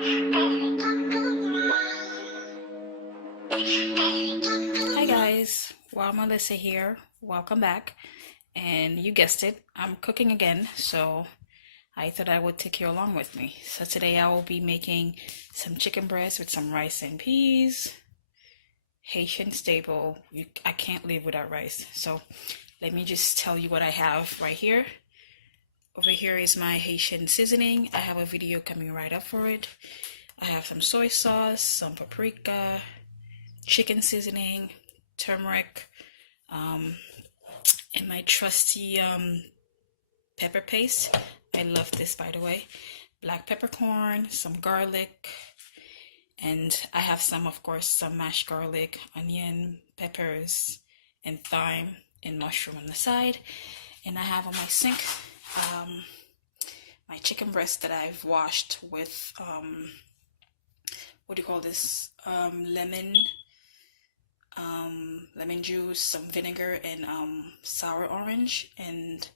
Hi guys, well, Melissa here. Welcome back. And you guessed it, I'm cooking again, so I thought I would take you along with me. So today I will be making some chicken breast with some rice and peas. Haitian staple. I can't live without rice. So let me just tell you what I have right here. Over here is my Haitian seasoning. I have a video coming right up for it. I have some soy sauce, some paprika, chicken seasoning, turmeric, and my trusty pepper paste. I love this, by the way. Black peppercorn, some garlic, and I have some, of course, some mashed garlic, onion, peppers, and thyme, and mushroom on the side. And I have on my sink my chicken breast that I've washed with what do you call this, lemon juice, some vinegar, and sour orange. And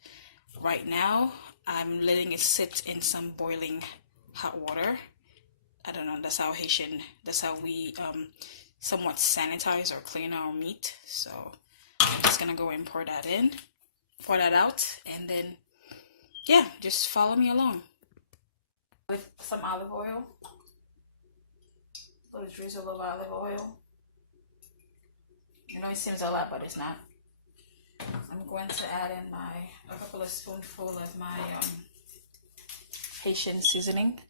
right now I'm letting it sit in some boiling hot water. I don't know, that's how we somewhat sanitize or clean our meat. So I'm just gonna go and pour that out, and then yeah, just follow me along. With some olive oil, a little drizzle of olive oil. You know, it seems a lot, but it's not. I'm going to add in a couple of spoonfuls of my Haitian seasoning.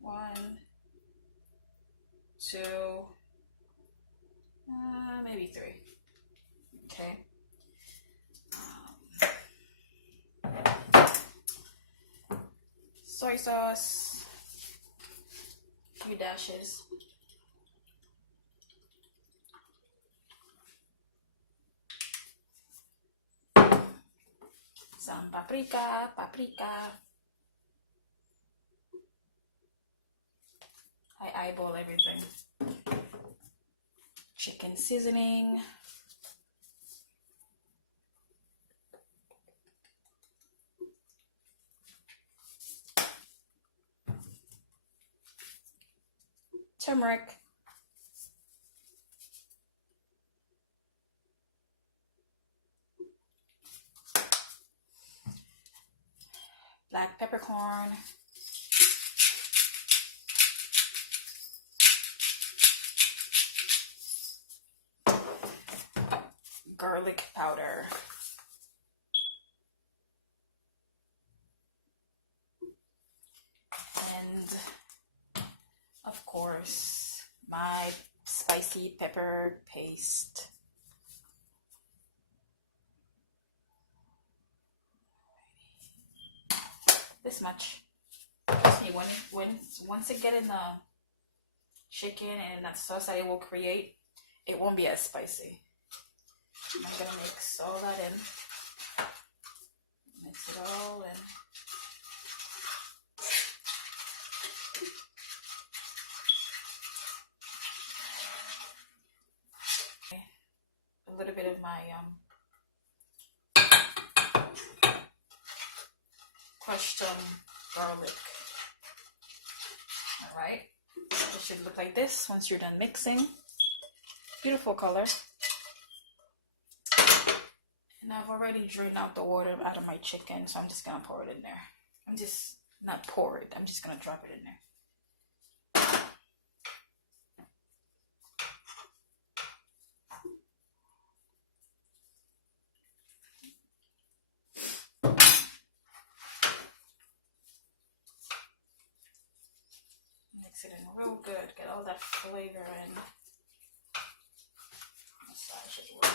1, 2, maybe 3. Okay. Soy sauce, a few dashes. Some paprika. I eyeball everything. Chicken seasoning. Turmeric. Black peppercorn. Garlic powder. And of course, my spicy pepper paste. This much. Trust me, once it get in the chicken and that sauce that it will create, it won't be as spicy. I'm gonna mix all that in. Mix it all in. A little bit of my crushed garlic. Alright, it should look like this once you're done mixing. Beautiful color. And I've already drained out the water out of my chicken, so I'm just gonna pour it in there. I'm just gonna drop it in there. Mix it in real good, get all that flavor in. Massage it well.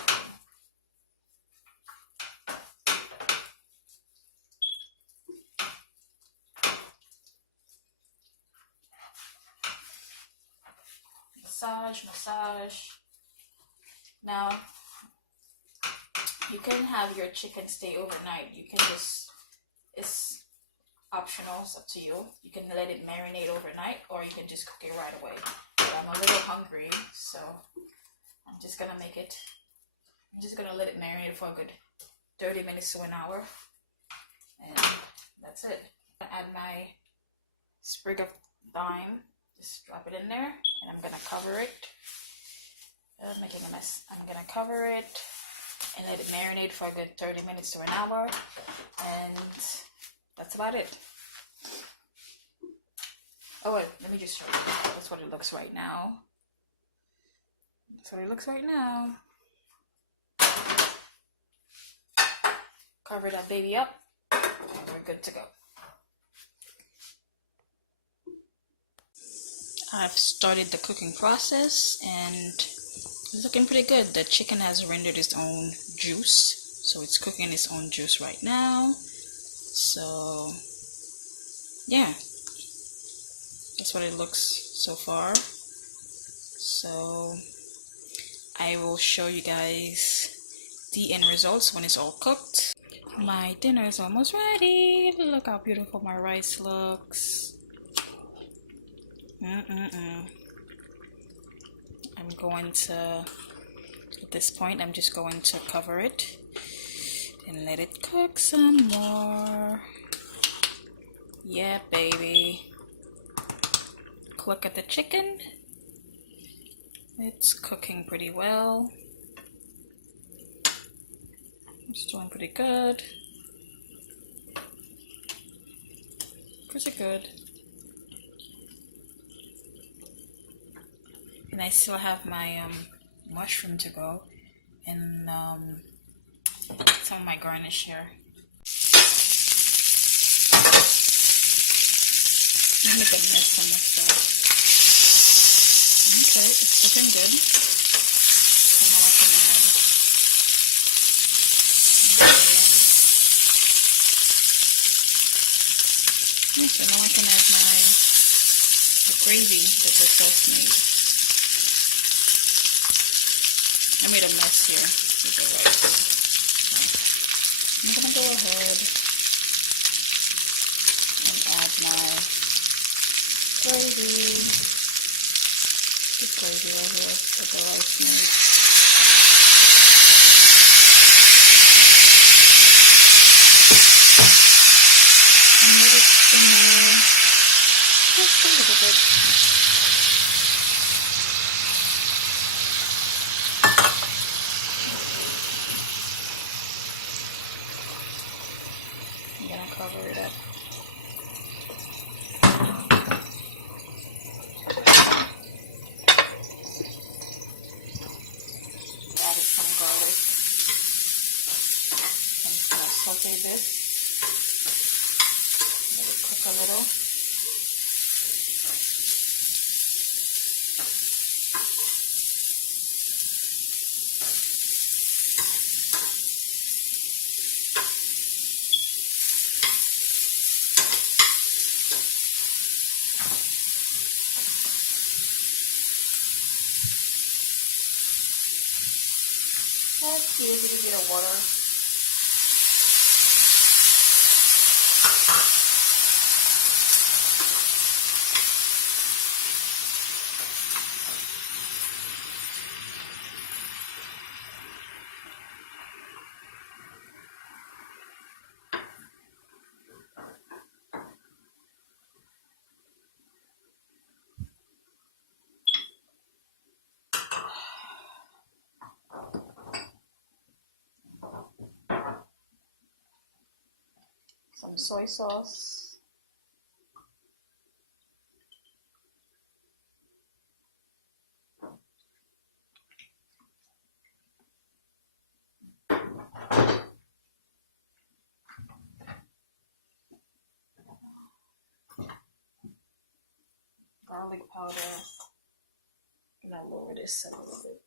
Massage. Now, you can have your chicken stay overnight. You can just, it's optional, it's up to you. You can let it marinate overnight, or you can just cook it right away. But I'm a little hungry, so I'm just gonna let it marinate for a good 30 minutes to an hour. And that's it. Add my sprig of thyme. Just drop it in there, and I'm gonna cover it. I'm making a mess. I'm gonna cover it and let it marinate for a good 30 minutes to an hour, and that's about it. Oh wait, let me just show you. That's what it looks right now. That's what it looks right now. Cover that baby up, and we're good to go. I've started the cooking process, and it's looking pretty good. The chicken has rendered its own juice, so it's cooking its own juice right now. So yeah, that's what it looks so far. So I will show you guys the end results when it's all cooked. My dinner is almost ready. Look how beautiful my rice looks. I'm going to, at this point, I'm just going to cover it and let it cook some more. Yeah, baby. Look at the chicken. It's cooking pretty well. It's doing pretty good. Pretty good. And I still have my mushroom to go, and some of my garnish here. Let me get this on myself. Okay, it's looking good. Okay, so now I can add my gravy that the sauce made. I made a mess here with the rice. I'm gonna go ahead and add my gravy. The gravy right here that the rice made. And let it simmer just a little bit. I'm gonna cover it up. Added some garlic. I'm just gonna saute this. Let it cook a little. Let's see if we can get a water. Some soy sauce. Garlic powder. I'm gonna lower this a little bit.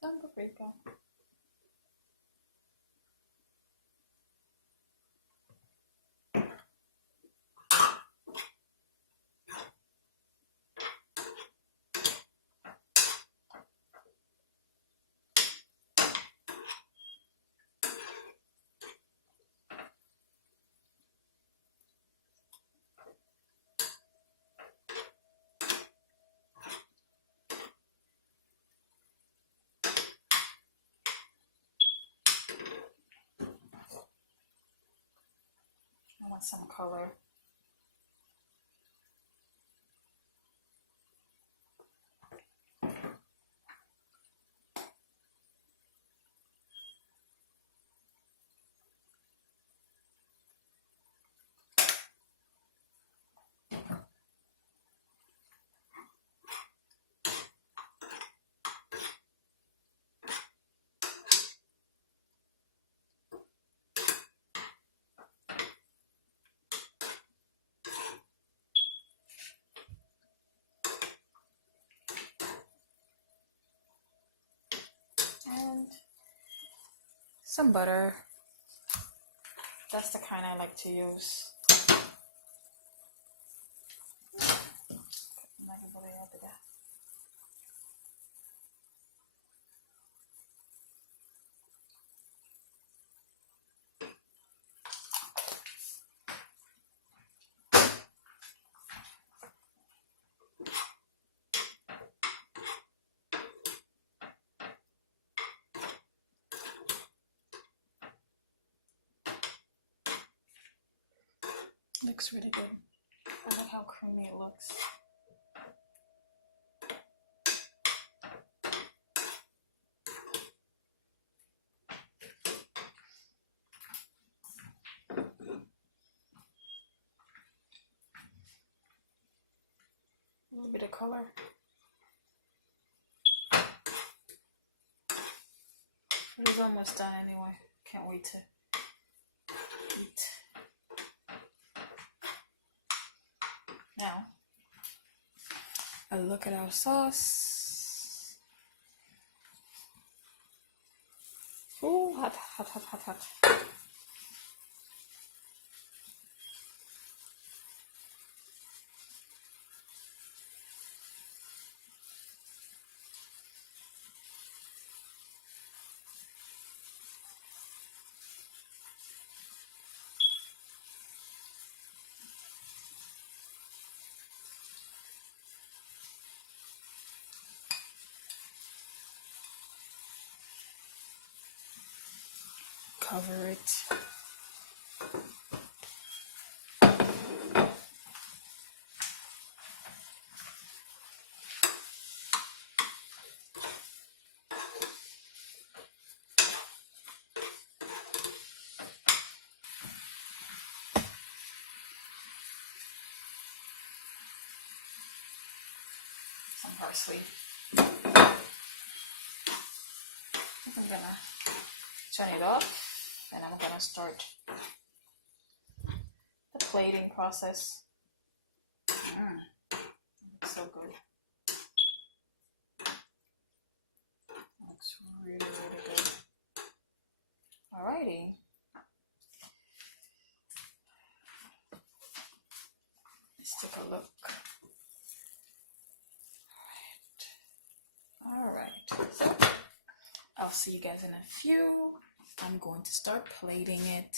Some paprika. want some color. And some butter. That's the kind I like to use. Looks really good. I like how creamy it looks. A little bit of color. It is almost done anyway. Can't wait to eat. Now, a look at our sauce. Ooh, hot, hot, hot, hot, hot. Cover it. Some parsley. I think I'm gonna turn it off. And I'm gonna start the plating process. Looks so good. Looks really, really good. Alrighty. Let's take a look. Alright. So I'll see you guys in a few. I'm going to start plating it.